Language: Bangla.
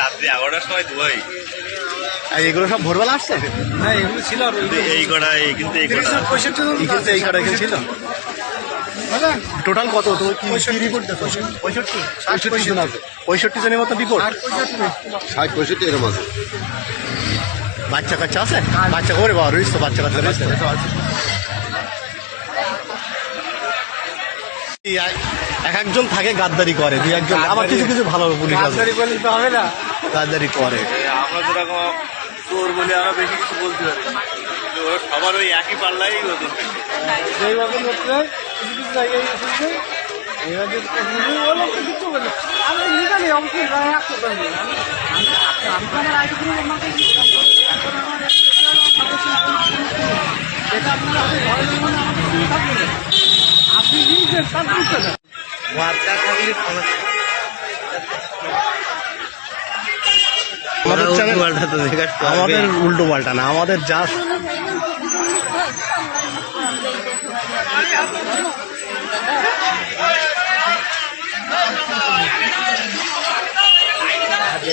রাত্রি 11টার সময় ধোয়াই। আর এগুলো সব ভোরবেলা আসছে? না এগুলো ছিল আর এই কটা কিন্তু এই কটা 65 এই কটা এখানে ছিল। টোটাল কত তোমার কি রিপোর্ট? 65 জন আছে। 65 জনের মতো রিপোর্ট। 60-65 এরকম আছে। বাচ্চা কাচ্চা আছে? বাচ্চা করে বাবা রয়েছে তো, বাচ্চা কাচ্চা রয়েছে। এক একজন থাকে গাদ্দারি করে, দুই একজন আবার কিছু কিছু ভালো পুলিশ আছে হবে না। গাদ্দারি করে। আমরা যেরকম চোর বলে আমরা বেশি কিছু বলতে পারি, ওরা সবার ওই একই পাল্লাই ওদের। যেইভাবে করতে হয় কিছু কিছু জায়গায় এসেছে এবার যে বলো কিছু বলে আমি লিগালি অবশ্যই রাখতে পারবো। আমি তো আমার আইডি করে আমাকে এখন আমার এটা আপনারা ঘরে মানে আমাকে শুনে থাকবেন আপনি নিজের কাজ করতে না ওয়ার্কার থাকলে আমাদের উল্টো পাল্টা না, আমাদের জাস্ট আগে